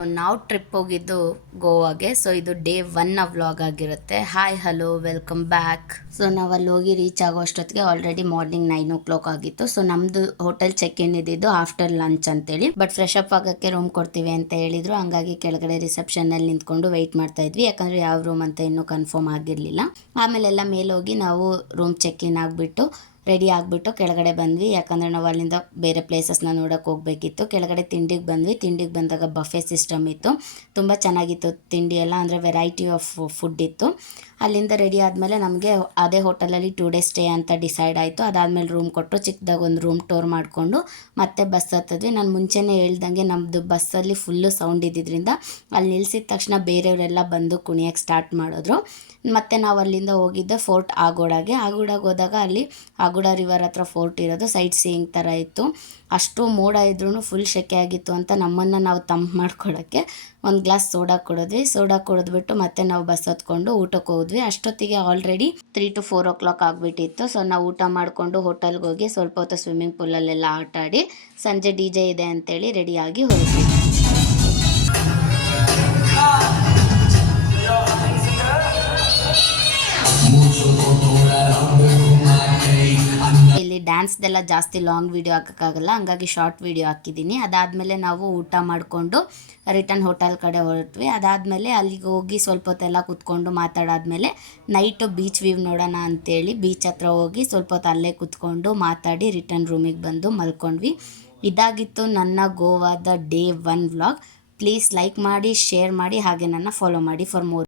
ನಾವು ಟ್ರಿಪ್ ಹೋಗಿದ್ದು ಗೋವಾಗೆ. ಸೊ ಇದು ಡೇ 1 ವ್ಲಾಗ್ ಆಗಿರುತ್ತೆ. Hi hello welcome back. So ನಾವು ಅಲ್ಲಿ ಹೋಗಿ ರೀಚ್ ಆಗೋ ಅಷ್ಟೊತ್ತಿಗೆ ಆಲ್ರೆಡಿ ಮಾರ್ನಿಂಗ್ 9 o'clock ಆಗಿತ್ತು. ಸೊ ನಮ್ದು ಹೋಟೆಲ್ ಚೆಕ್ ಇನ್ ಇದ್ದಿದ್ದು ಆಫ್ಟರ್ ಲಂಚ್ ಅಂತೇಳಿ, ಬಟ್ ಫ್ರೆಶ್ ಅಪ್ ಆಗಕ್ಕೆ ರೂಮ್ ಕೊಡ್ತೀವಿ ಅಂತ ಹೇಳಿದ್ರು. ಹಂಗಾಗಿ ಕೆಳಗಡೆ ರಿಸೆಪ್ಷನ್ ಅಲ್ಲಿ ನಿಂತ್ಕೊಂಡು ವೆಯ್ಟ್ ಮಾಡ್ತಾ ಇದ್ವಿ, ಯಾಕಂದ್ರೆ ಯಾವ ರೂಮ್ ಅಂತ ಇನ್ನೂ ಕನ್ಫರ್ಮ್ ಆಗಿರ್ಲಿಲ್ಲ. ಆಮೇಲೆ ಎಲ್ಲ ಮೇಲೆ ಹೋಗಿ ನಾವು ರೂಮ್ ಚೆಕ್ ಇನ್ ಆಗ್ಬಿಟ್ಟು ರೆಡಿ ಆಗಿಬಿಟ್ಟು ಕೆಳಗಡೆ ಬಂದ್ವಿ, ಯಾಕಂದರೆ ನಾವು ಅಲ್ಲಿಂದ ಬೇರೆ ಪ್ಲೇಸಸ್ನ ನೋಡೋಕೆ ಹೋಗಬೇಕಿತ್ತು. ಕೆಳಗಡೆ ತಿಂಡಿಗೆ ಬಂದ್ವಿ. ತಿಂಡಿಗೆ ಬಂದಾಗ ಬಫೆ ಸಿಸ್ಟಮ್ ಇತ್ತು, ತುಂಬ ಚೆನ್ನಾಗಿತ್ತು ತಿಂಡಿ ಎಲ್ಲ, ಅಂದರೆ ವೆರೈಟಿ ಆಫ್ ಫುಡ್ ಇತ್ತು. ಅಲ್ಲಿಂದ ರೆಡಿ ಆದಮೇಲೆ ನಮಗೆ ಅದೇ ಹೋಟೆಲಲ್ಲಿ 2 days ಸ್ಟೇ ಅಂತ ಡಿಸೈಡ್ ಆಯಿತು. ಅದಾದಮೇಲೆ ರೂಮ್ ಕೊಟ್ಟು ಚಿಕ್ಕದಾಗ ಒಂದು ರೂಮ್ ಟೂರ್ ಮಾಡಿಕೊಂಡು ಮತ್ತೆ ಬಸ್ ಹತ್ತಿದ್ವಿ. ನಾನು ಮುಂಚೆನೇ ಹೇಳ್ದಂಗೆ ನಮ್ಮದು ಬಸ್ಸಲ್ಲಿ ಫುಲ್ಲು ಸೌಂಡ್ ಇದ್ದಿದ್ದರಿಂದ ಅಲ್ಲಿ ನಿಲ್ಲಿಸಿದ ತಕ್ಷಣ ಬೇರೆಯವರೆಲ್ಲ ಬಂದು ಕುಣಿಯೋಕ್ಕೆ ಸ್ಟಾರ್ಟ್ ಮಾಡಿದ್ರು. ಮತ್ತು ನಾವು ಅಲ್ಲಿಂದ ಹೋಗಿದ್ದೆ ಫೋರ್ಟ್ ಆಗೋಡಾಗೆ. ಹೋದಾಗ ಅಲ್ಲಿ ಆಗೋಡ ರಿವರ್ ಹತ್ರ ಫೋರ್ಟ್ ಇರೋದು, ಸೈಟ್ ಸೀಯಿಂಗ್ ಥರ ಇತ್ತು. ಅಷ್ಟು ಮೋಡ ಇದ್ರೂ ಫುಲ್ ಸೆಕೆ ಆಗಿತ್ತು ಅಂತ ನಮ್ಮನ್ನು ನಾವು ತಂಪು ಮಾಡ್ಕೊಳ್ಳೋಕ್ಕೆ ಒಂದು ಗ್ಲಾಸ್ ಸೋಡಾ ಕುಡಿದ್ವಿ. ಸೋಡಾ ಕುಡಿದ್ಬಿಟ್ಟು ಮತ್ತೆ ನಾವು ಬಸ್ ಹತ್ಕೊಂಡು ಊಟಕ್ಕೆ ಹೋದ್ವಿ. ಅಷ್ಟೊತ್ತಿಗೆ ಆಲ್ರೆಡಿ 3 to 4 o'clock ಆಗಿಬಿಟ್ಟಿತ್ತು. ಸೊ ನಾವು ಊಟ ಮಾಡಿಕೊಂಡು ಹೋಟೆಲ್ಗೆ ಹೋಗಿ ಸ್ವಲ್ಪ ಹೊತ್ತು ಸ್ವಿಮ್ಮಿಂಗ್ ಪೂಲಲ್ಲೆಲ್ಲ ಆಟ ಆಡಿ ಸಂಜೆ DJ ಇದೆ ಅಂತೇಳಿ ರೆಡಿಯಾಗಿ ಹೊರಟ್ವಿ. ಇಲ್ಲಿ ಡ್ಯಾನ್ಸ್ದೆಲ್ಲ ಜಾಸ್ತಿ ಲಾಂಗ್ ವಿಡಿಯೋ ಹಾಕೋಕ್ಕಾಗಲ್ಲ, ಹಂಗಾಗಿ ಶಾರ್ಟ್ ವಿಡಿಯೋ ಹಾಕಿದ್ದೀನಿ. ಅದಾದಮೇಲೆ ನಾವು ಊಟ ಮಾಡಿಕೊಂಡು ರಿಟರ್ನ್ ಹೋಟೆಲ್ ಕಡೆ ಹೊರಟ್ವಿ. ಅದಾದಮೇಲೆ ಅಲ್ಲಿಗೆ ಹೋಗಿ ಸ್ವಲ್ಪ ಹೊತ್ತೆಲ್ಲ ಕೂತ್ಕೊಂಡು ಮಾತಾಡಾದ್ಮೇಲೆ ನೈಟು ಬೀಚ್ ವ್ಯೂ ನೋಡೋಣ ಅಂತೇಳಿ ಬೀಚ್ ಹತ್ರ ಹೋಗಿ ಸ್ವಲ್ಪ ಹೊತ್ತು ಅಲ್ಲೇ ಕೂತ್ಕೊಂಡು ಮಾತಾಡಿ ರಿಟರ್ನ್ ರೂಮಿಗೆ ಬಂದು ಮಲ್ಕೊಂಡ್ವಿ. ಇದಾಗಿತ್ತು ನನ್ನ ಗೋವಾದ ಡೇ 1 ವ್ಲಾಗ್. ಪ್ಲೀಸ್ ಲೈಕ್ ಮಾಡಿ, ಶೇರ್ ಮಾಡಿ, ಹಾಗೆ ನನ್ನ ಫಾಲೋ ಮಾಡಿ ಫಾರ್ ಮೋರ್.